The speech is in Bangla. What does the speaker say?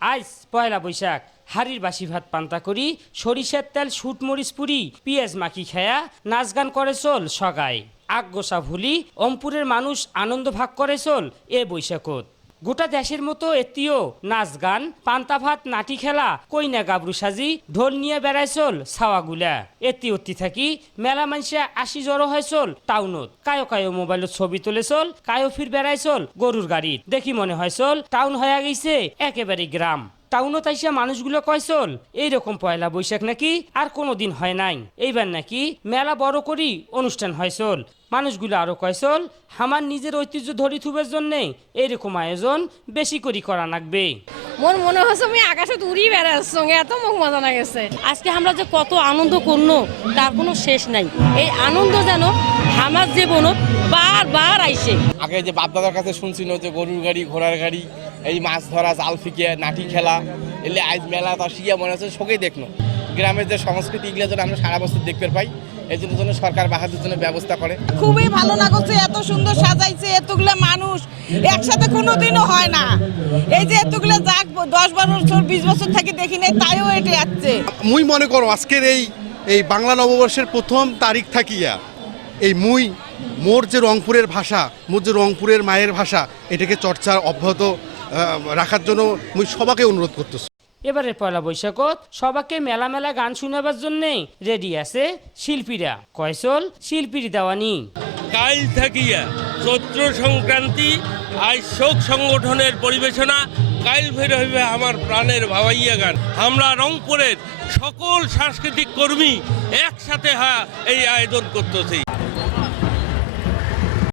আজ পয়লা বৈশাখ, হাড়ির বাসি ভাত পান্তা করি, সরিষার তেল সুটমরিচ পুরি, পিঁয়াজ মাখি খেয়া, নাচ গান করে চল সগায় আগ গোসা ভুলি অম্পুরের মানুষ আনন্দ ভাগ করে চল এ বৈশাখত। গোটা দেশের মতো এতিও, নাচ গান, পান্তা ভাত, নাটি খেলা, কইনা গাবরু সাজি, ঢোল নিয়ে বেড়াইছল চল ছাওয়াগুলা এতি অতি থাকি, মেলা মানুষে আসি জড়ো হয় চল, টাউনত। কায়ো কায়ো মোবাইলত ছবি তুলে চল, কায়ো ফির বেড়াইছল গরুর গাড়ি দেখি মনে হয় চল, টাউন হয়ে গেছে একেবারে গ্রাম। টাউনত আইসা মানুষগুলো কয় চল এইরকম পয়লা বৈশাখ নাকি আর কোনো দিন হয় নাই। এইবার নাকি মেলা বড় করি অনুষ্ঠান হয় চল। মানুষগুলো আরও কয় চল আমার নিজের ঐতিহ্য ধরি থুবের জন্যে এইরকম আয়োজন বেশি করি করা লাগবে। মোর মনে হচ্ছে আমি আকাশে উড়ি বেড়াচ্ছি এত মুখ মজা না গেছে। আজকে আমরা যে কত আনন্দ করল তার কোনো শেষ নাই। এই আনন্দ যেন আমার জীবনত বারবার আইসে। আগে যে বাপদাদার কাছে শুনছিল যে গরুর গাড়ি ঘোড়ার গাড়ি এই মাছ ধরা জাল ফিকে নাটি খেলা এলে আজ মেলা তা শিয়া মনে হচ্ছে শোকেই দেখল। গ্রামের যে সংস্কৃতি এগুলো যেন আমরা সারা বছর দেখতে পাই এই জন্য জন্য সরকার বাহাদুর জন্য ব্যবস্থা করে। খুবই ভালো লাগছে এত সুন্দর সাজাইছে এতগুলো মানুষ একসাথে কোনোদিনও হয় না। এই যে এতগুলো যাক দশ বারো বছর বিশ বছর থেকে দেখি নাই তাইও এটা যাচ্ছে। মুই মনে করো আজকের এই এই বাংলা নববর্ষের প্রথম তারিখ থাকিয়া এই মুই মোর যে রংপুরের ভাষা মোর যে রংপুরের মায়ের ভাষা এটাকে চর্চার অব্যাহত রাখার জন্য মুই সবাকে অনুরোধ করতেছি। এবারে পয়লা বৈশাখত সবাকে মেলা মেলা গান শুনাবার জন্যে রেডি আছে শিল্পীরা। কয়সল শিল্পীর দেওয়ানি। কাল থাকিয়া চৈত্র সংক্রান্তি আজ শোক সংগঠনের পরিবেশনা কাইল ফের হইবে আমার প্রাণের ভাবাইয়া গান। আমরা রংপুরের সকল সাংস্কৃতিক কর্মী একসাথে হা এই আয়োজন করতেছি।